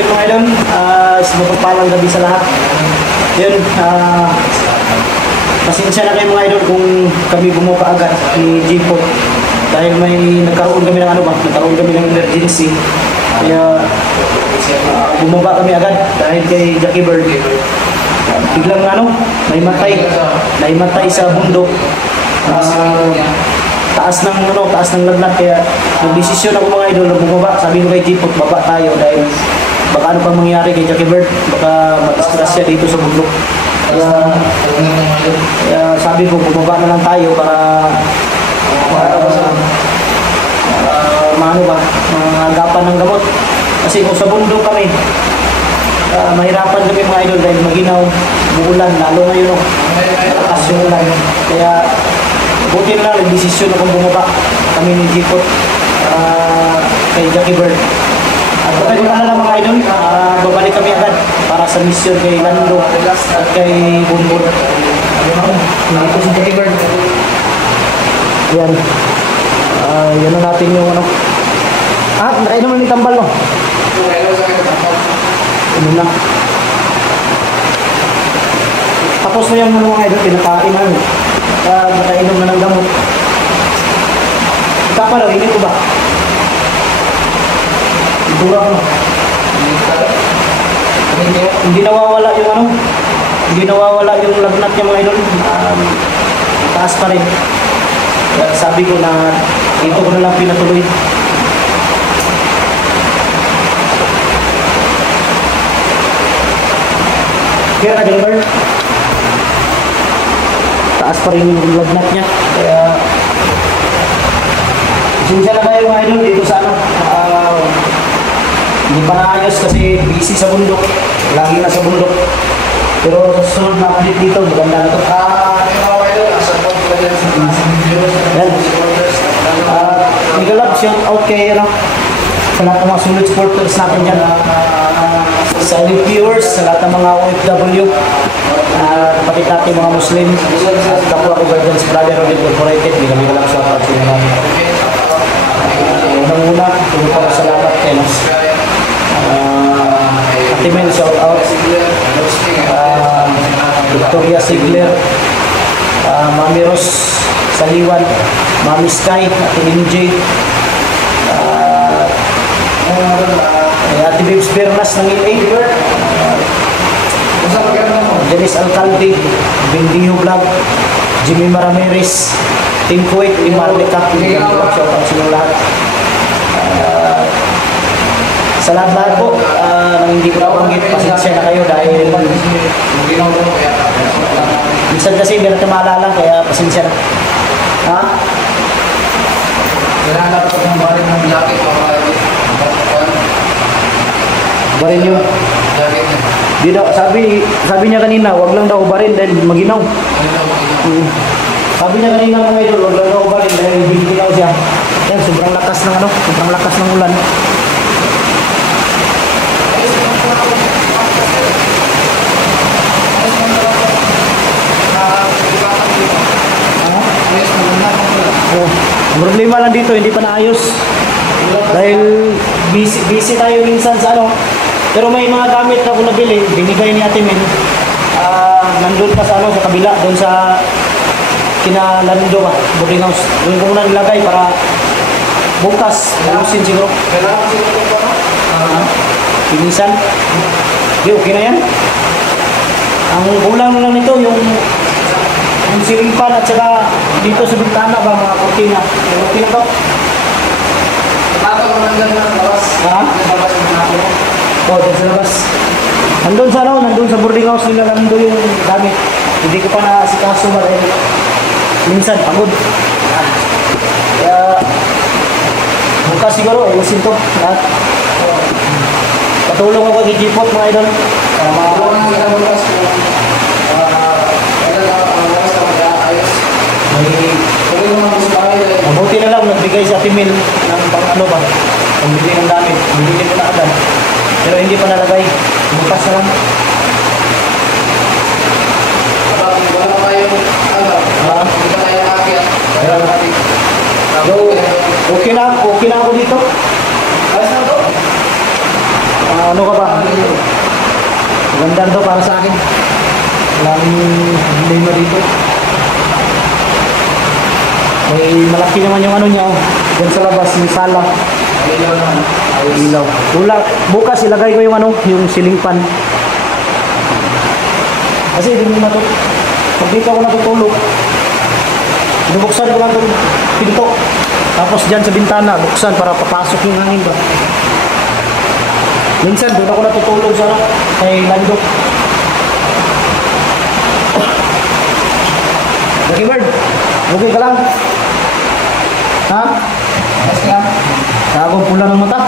Yun mga idol, mapagpalang gabi sa lahat. Yun, pasensya na kayo mga idol kung kami bumuka agad ni Jipo. Dahil may nagkaroon kami ng nagkaroon kami ng emergency. Kaya bumaba kami agad dahil kay Jackie Bird. Biglang naimatay sa bundok. Taas ng lagnat, kaya nagdesisyon ako mga idol na bumaba. Sabi ko kay Jipo, baba tayo dahil baka ano pang mangyari kay Jackie Bird, baka mag-stress siya dito sa bundok. Kaya sabi ko, bumaba na lang tayo para maagapan ng gamot. Kasi kung sa bundok kami, mahirapan kami mga idol dahil maginaw, buulan, lalo ngayon malakas yung ulan. Kaya buti na lang, nag-desisyon akong bumaba kami ni Jipo kay Jackie Bird. At kapag wala na mga idol, babalik kami agad para sa mission kay Lando at kay Bumbun. Ito si Jackie Bird. Yan. Yan na natin yung ano. Nakainom na ni Tambal, no? Ano na. Tapos mo yung mga idol, pinakain na. Nakainom na ng gamot. Ika pa lang, hindi ko ba? Itura ko. Hindi nawawala yung lagnat niya mga idol. Taas pa rin. Sabi ko na ito ko na lang pinatuloy. Kaya ka Dilbert, taas pa rin yung lagnat niya. Kaya sinsya na kayo mga idol dito sa hindi pa naayos kasi busy sa bundok. Lagi na sa bundok. Pero sa susunod na update dito, maganda na ito. Mega love, shout out kay sa lahat ng mga sulit supporters natin dyan. Sa live viewers, sa lahat ng mga OFW, kapatid natin mga Muslim, at kapwa ko Guardians Brotherhood Incorporated, mega love, shout out sa inyo. Unang-una, salamat kay Ate Mel, shout out. Victoria Sigler, Mami Ros Saliwan, Mami Sky, Ate MJ, Ate Bibs Bernas ng LA, Dennis Alcalde, Bendiyo Vlog, Jimmy Marameris, Team Kuwait, Imarlika, shout out sa inyo lahat. Sa lahat po, nang hindi ko nabanggit, pasensya na kayo dahil minsan kasi hindi natin maalala, kaya pasensya na. Kailangan dapat ng barin ng jacket barin yun. Di daw, sabi niya kanina, wag lang daw barin dahil maginaw. Sabi niya kanina mga idol, wag lang daw barin dahil biginaw siya. Yan, sobrang lakas ng ulan. Problema lang dito, hindi pa naayos. Dahil busy tayo minsan sa Pero may mga gamit na ako nabili, binigay ni Ate Min. Nandun pa sa sa kabila, doon sa kinalando boarding house. Doon ko muna nilagay para bukas, ayusin siguro. Pinisan. Okay na yan. Ang kulang lang nito, yung silipan at saka dito sa bintana ba mga kurtina. Okay na to? Tatawag naman dyan ng labas. Labas yung mga ako. Doon sa labas. Nandun sa boarding house nila nandun yung gamit. Hindi ko pa naasikaso dahil minsan pagod. Kaya bukas siguro, ayusin to. Patulong ako kay Jipot mga idol. Tulungan nila bukas kung mabuti na lang nagbigay sa Ate Mil ng pambili ng damit. Bibili ko na agad. Pero hindi pa nalagay. Bukas na lang. Wala tayong hindi pa tayo nakakit. Okay na ako dito. Ayos na to? ano ka ba? Maganda to para sa akin. Walang problema dito. May malaki naman yung ano niya, oh. Diyan sa labas, may sala. Ilaw naman. Ay, ilaw. Bukas ilagay ko yung ano, yung ceiling fan. Kasi hindi mo matut. Pag dito ako natutulog, binubuksan ko lang itong pinto. Tapos dyan sa bintana, buksan para papasok yung hangin ba. Minsan doon ako natutulog sa kay Lando. Lucky Bird, okay ka lang? Ha? Mas lang. Nakakong pula ng mata.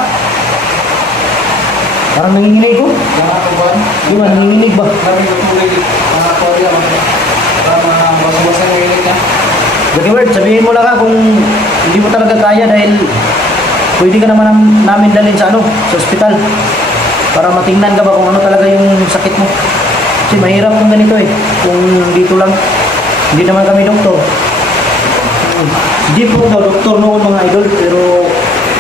Parang nanginginig ko. Yang ako ba? Di ba, nanginginig ba? Sabi ko tuloy mga Korea. Para mabasa-basa yung ilit niya. Lucky Bird, sabihin mo lang ha kung hindi mo talaga kaya dahil pwede ka naman namin dalhin sa ano, sa ospital. Para matingnan ka ba kung ano talaga yung sakit mo. Kasi mahirap kung ganito eh. Kung dito lang. Hindi naman kami doktor. Hindi po daw doktor noon mga idol. Pero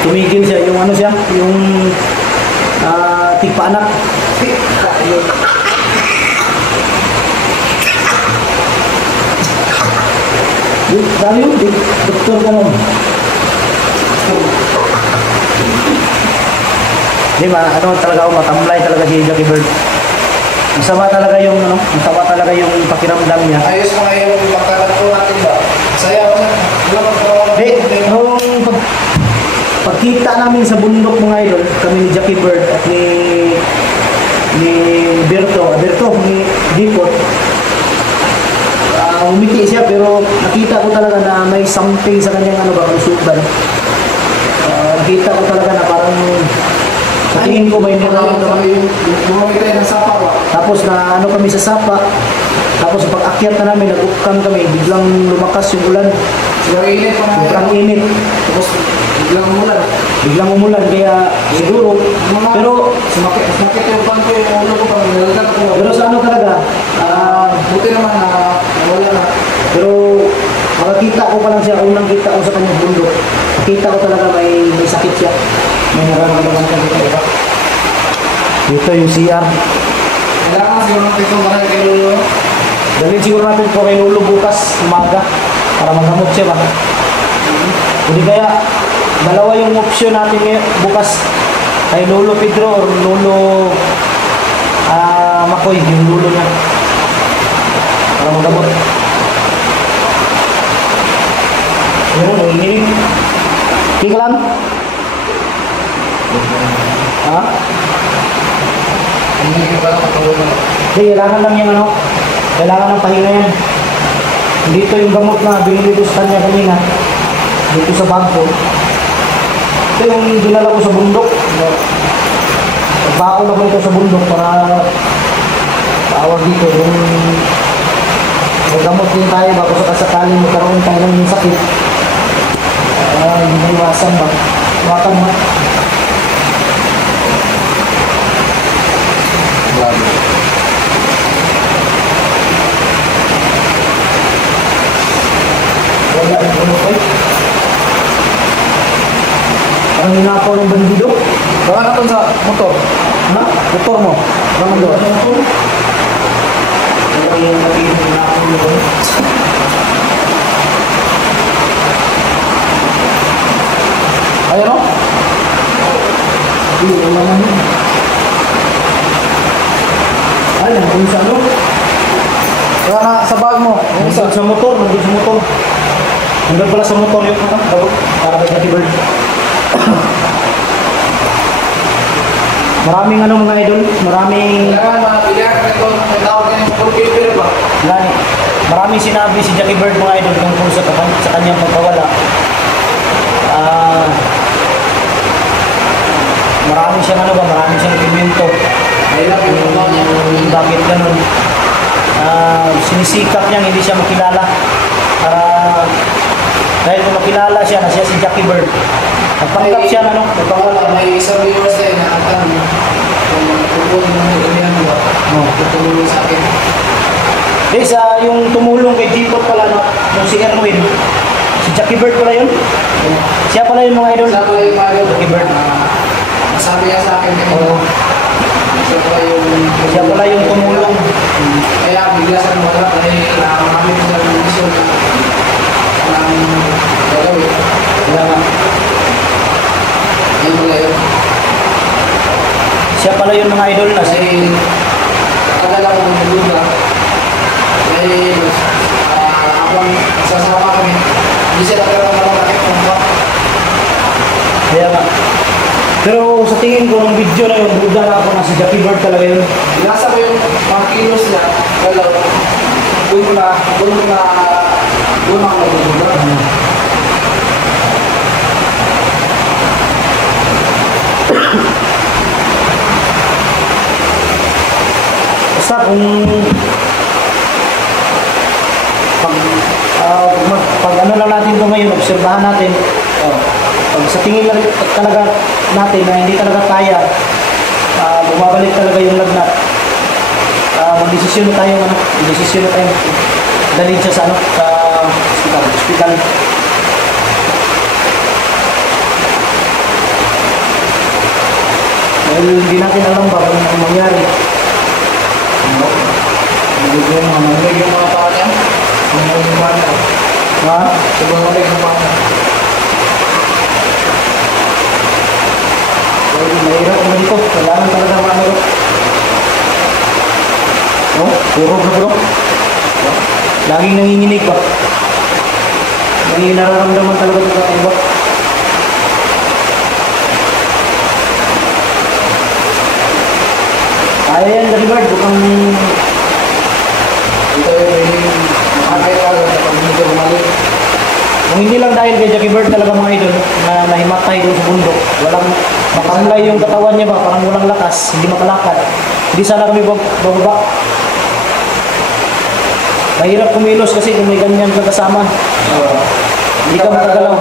tumigil siya. Yung ano siya. Yung tigpa anak. Dali yun. Doktor ka lang. Di ba? Ano talaga ako, matamlay talaga si Jackie Bird. Masama talaga yung ano, masama talaga yung pakiramdam niya. Ayos pa ngayon yung pagkakat ko natin ba? Saya ako na. Wala magkaroon. Hindi, nung pagkita namin sa bundok mga idol, kami ni Jackie Bird at ni Berto, ni Dipot, umiti siya pero nakita ko talaga na may something sa kanyang ano ba, sugal. Nakita ko talaga na parang sa tingin ko may nararamdaman. Bumamit tayo ng sapa ba? Tapos na ano kami sa sapa, tapos pag akyat na namin, nag-ukam kami, biglang lumakas yung ulan. Yung init pa na. Biglang init. Tapos biglang umulan. Biglang umulan, kaya siguro, pero Sumakit yung pangko yung ulo ko pang nalagat ako. pero sa ano talaga, Buti naman na wala na. pero makakita ko pa lang siya, unang kita ko sa kanyang bundok. Kita ko talaga may sakit siya. May nararamdaman ka dito, iba. Dito yung CR. Kailangan siguro natin itong marami kay Lolo. Dalhin siguro natin po kay Lolo bukas, umaga, para magamot siya ba? Hindi kaya, dalawa yung option natin ngayon, bukas, kay Lolo Pedro or Lolo Makoy, yung Lolo niya. Para magamot. Yun, nanginginig. Tingnan lang. Ha? Hindi ba lang katulog na? Hindi, kailangan lang yung ano, kailangan ng pahinga yan. Dito yung gamot na binili ko sa kanya kanina. Dito sa bangko. Ito yung dinala ko sa bundok. Nagbaon ako ito sa bundok para tawag dito. Yung may gamot din tayo bago sa kasakaling magkaroon tayo ng sakit. Hindi iwasan ba? Iwasan mo. Grabe. Wala yung gamot eh. Parang ninakaw ng bandido. Baka natin sa motor. Ha? Motor mo? Parang doon. Pero yung ninakaw doon. Ayun o? Hindi, wala naman yun. Alam, kung sa ano? Kaya na sa bag mo. Yung isa. Nandun sa motor, nandun sa motor. Nandun pala sa motor yung ano, para kay Jackie Bird. Maraming ano mga idol, maraming Kailangan mapilihan ka ito. May tawag ka yung full paper ba? gani. Maraming sinabi si Jackie Bird mga idol tungkol sa kanyang pagkawala. Marami siyang ano ba, marami siyang pimento. Mahirap yung mga niya. Bakit ganun? Sinisikap niya hindi siya makilala. Para dahil kung makilala siya na siya si Jackie Bird. Nagpanggap siya na ano, nagpawala. May isang viewers tayo na ang tanong kung pupunin mo yung ganyan ba? Tutulong sa akin. Yung tumulong kay Dipot pala, no, yung si Erwin. Si Jackie Bird pala yun. Siya pala yung mga idol. Sa ko yung Mario. Jackie Bird. Masabi niya sa akin Oo. kanina. Siya pala yung... Siya pala yung tumulong. Kaya biglasan wala dahil nakamamit sa mission ng gagawin. Kaya nga, Yun pala yun. siya pala yung mga idol na. Kasi tagal ako ng lugar. Dahil habang sasama kami, hindi sila kaya malaki kung ba. Kaya nga. Pero sa tingin ko ng video na yun, buda na ako na si Jackie Bird talaga yun. Binasa ko yung mga kilos niya, galaw. Doon ako naglugar. Basta kung pag ano lang natin ito ngayon, obserbahan natin, pag sa tingin lang talaga natin na hindi talaga kaya, bumabalik talaga yung lagnat, magdesisyon na tayo, dalhin siya sa hospital. Dahil hindi natin alam ba kung ano mangyari. Naglugar yung mga tao niya. Yung mga niya. Ha? Sobrang malig yung mga niya. Dahil mahirap naman ito. Kailangan talaga ano. No? Puro na bro. Laging nanginginig ba? May nararamdaman talaga ito sa iba. Kaya yan, Dalibard. Bukang Ito yung makakailangan na pag hindi ka bumalik. kung hindi lang dahil kay Jackie Bird talaga mga idol na nahimatay doon sa bundok. Walang makamlay yung katawan niya ba, parang walang lakas, hindi makalakad. Hindi sana kami bababa. Mahirap kumilos kasi kung may ganyan ka kasama. Hindi ka makagalaw.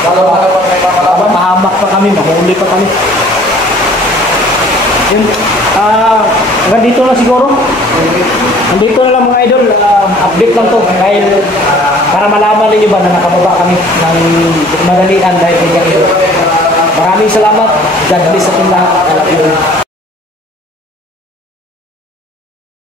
Lalo na kapag may papalaban. Mahamak pa kami, mahuli pa kami. Yun, hanggang dito na siguro. Nandito na lang mga idol, update lang to dahil para malaman ninyo ba na nakababa kami ng madalian dahil kay Jackie Bird. Maraming salamat. God bless sa ating lahat.